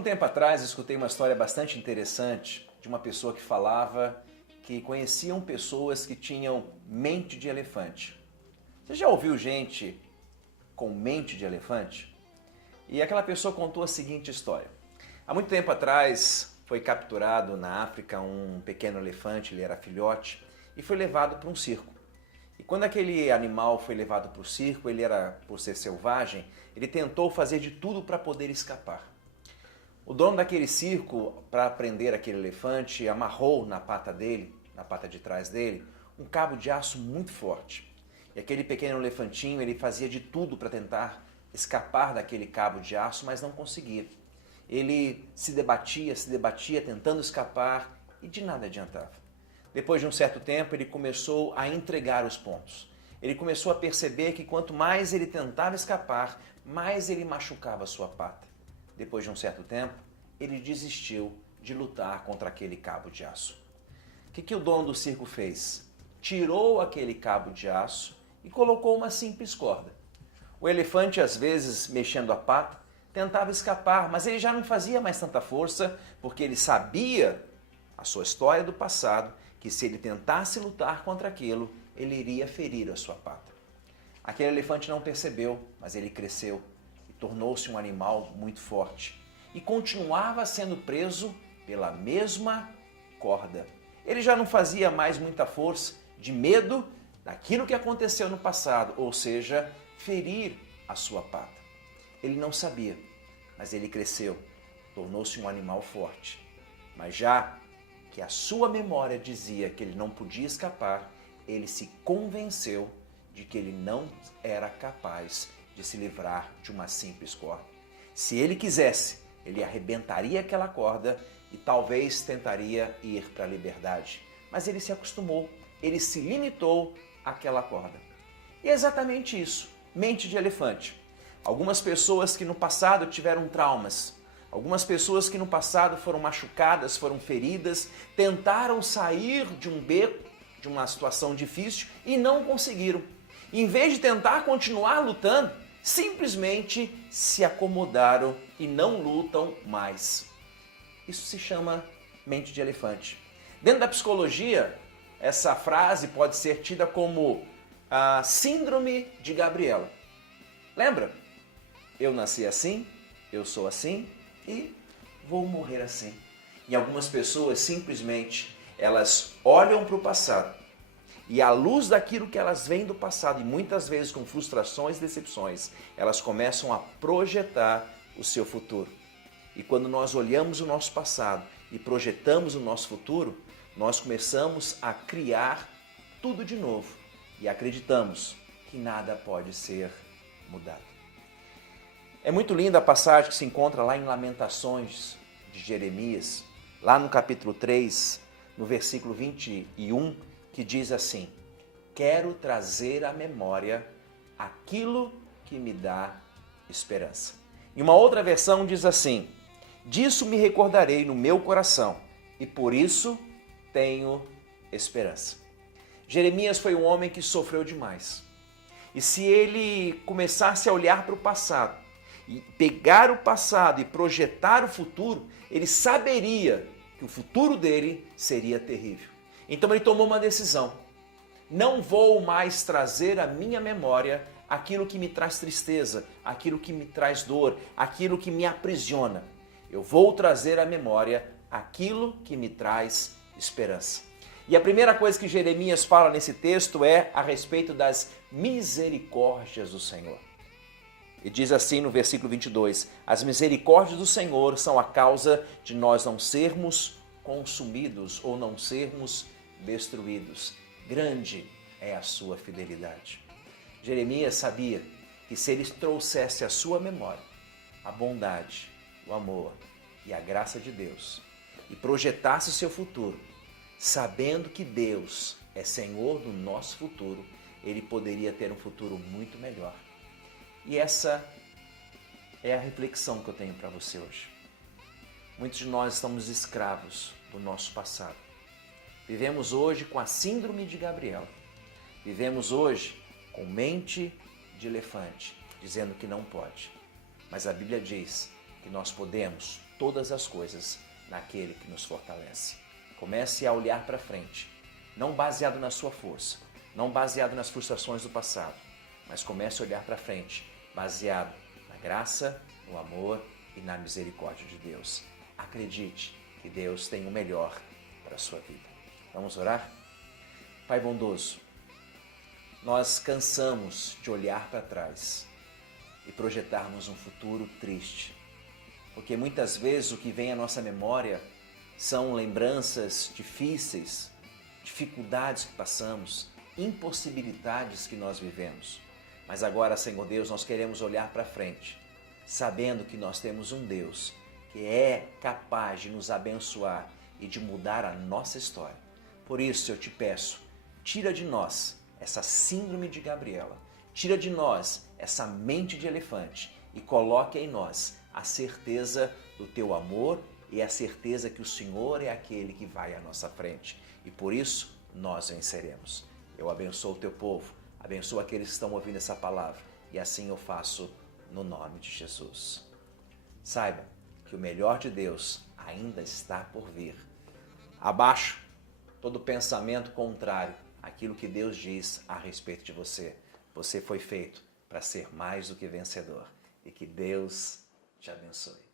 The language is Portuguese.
Algum tempo atrás, escutei uma história bastante interessante de uma pessoa que falava que conheciam pessoas que tinham mente de elefante. Você já ouviu gente com mente de elefante? E aquela pessoa contou a seguinte história. Há muito tempo atrás foi capturado na África um pequeno elefante, ele era filhote, e foi levado para um circo. E quando aquele animal foi levado para o circo, ele era, por ser selvagem, ele tentou fazer de tudo para poder escapar. O dono daquele circo, para prender aquele elefante, amarrou na pata dele, na pata de trás dele, um cabo de aço muito forte. E aquele pequeno elefantinho, ele fazia de tudo para tentar escapar daquele cabo de aço, mas não conseguia. Ele se debatia, tentando escapar e de nada adiantava. Depois de um certo tempo, ele começou a entregar os pontos. Ele começou a perceber que quanto mais ele tentava escapar, mais ele machucava a sua pata. Depois de um certo tempo, ele desistiu de lutar contra aquele cabo de aço. O que o dono do circo fez? Tirou aquele cabo de aço e colocou uma simples corda. O elefante, às vezes, mexendo a pata, tentava escapar, mas ele já não fazia mais tanta força, porque ele sabia a sua história do passado, que se ele tentasse lutar contra aquilo, ele iria ferir a sua pata. Aquele elefante não percebeu, mas ele cresceu e tornou-se um animal muito forte. E continuava sendo preso pela mesma corda. Ele já não fazia mais muita força, de medo daquilo que aconteceu no passado, ou seja, ferir a sua pata. Ele não sabia, mas ele cresceu, tornou-se um animal forte. Mas já que a sua memória dizia que ele não podia escapar, ele se convenceu de que ele não era capaz de se livrar de uma simples corda. Se ele quisesse, ele arrebentaria aquela corda e talvez tentaria ir para a liberdade. Mas ele se acostumou, ele se limitou àquela corda. E é exatamente isso, mente de elefante. Algumas pessoas que no passado tiveram traumas, algumas pessoas que no passado foram machucadas, foram feridas, tentaram sair de um beco, de uma situação difícil e não conseguiram. Em vez de tentar continuar lutando, simplesmente se acomodaram e não lutam mais. Isso se chama mente de elefante. Dentro da psicologia, essa frase pode ser tida como a síndrome de Gabriela. Lembra? Eu nasci assim, eu sou assim e vou morrer assim. E algumas pessoas simplesmente elas olham para o passado e à luz daquilo que elas veem do passado e muitas vezes com frustrações e decepções, elas começam a projetar o seu futuro. E quando nós olhamos o nosso passado e projetamos o nosso futuro, nós começamos a criar tudo de novo e acreditamos que nada pode ser mudado. É muito linda a passagem que se encontra lá em Lamentações de Jeremias, lá no capítulo 3, no versículo 21, que diz assim: quero trazer à memória aquilo que me dá esperança. E uma outra versão diz assim: disso me recordarei no meu coração e por isso tenho esperança. Jeremias foi um homem que sofreu demais. E se ele começasse a olhar para o passado, e pegar o passado e projetar o futuro, ele saberia que o futuro dele seria terrível. Então ele tomou uma decisão. Não vou mais trazer à minha memória aquilo que me traz tristeza, aquilo que me traz dor, aquilo que me aprisiona. Eu vou trazer à memória aquilo que me traz esperança. E a primeira coisa que Jeremias fala nesse texto é a respeito das misericórdias do Senhor. E diz assim no versículo 22, as misericórdias do Senhor são a causa de nós não sermos consumidos ou não sermos destruídos. Grande é a sua fidelidade. Jeremias sabia que se ele trouxesse à sua memória a bondade, o amor e a graça de Deus e projetasse o seu futuro, sabendo que Deus é Senhor do nosso futuro, ele poderia ter um futuro muito melhor. E essa é a reflexão que eu tenho para você hoje. Muitos de nós estamos escravos do nosso passado. Vivemos hoje com a síndrome de Gabriela. Vivemos hoje com mente de elefante, dizendo que não pode. Mas a Bíblia diz que nós podemos todas as coisas naquele que nos fortalece. Comece a olhar para frente, não baseado na sua força, não baseado nas frustrações do passado, mas comece a olhar para frente, baseado na graça, no amor e na misericórdia de Deus. Acredite que Deus tem o melhor para a sua vida. Vamos orar? Pai bondoso, nós cansamos de olhar para trás e projetarmos um futuro triste, porque muitas vezes o que vem à nossa memória são lembranças difíceis, dificuldades que passamos, impossibilidades que nós vivemos. Mas agora, Senhor Deus, nós queremos olhar para frente, sabendo que nós temos um Deus que é capaz de nos abençoar e de mudar a nossa história. Por isso eu te peço, tira de nós essa síndrome de Gabriela, tira de nós essa mente de elefante e coloque em nós a certeza do teu amor e a certeza que o Senhor é aquele que vai à nossa frente. E por isso nós venceremos. Eu abençoo o teu povo, abençoo aqueles que estão ouvindo essa palavra e assim eu faço no nome de Jesus. Saiba que o melhor de Deus ainda está por vir. Abaixo todo pensamento contrário àquilo que Deus diz a respeito de você. Você foi feito para ser mais do que vencedor. E que Deus te abençoe.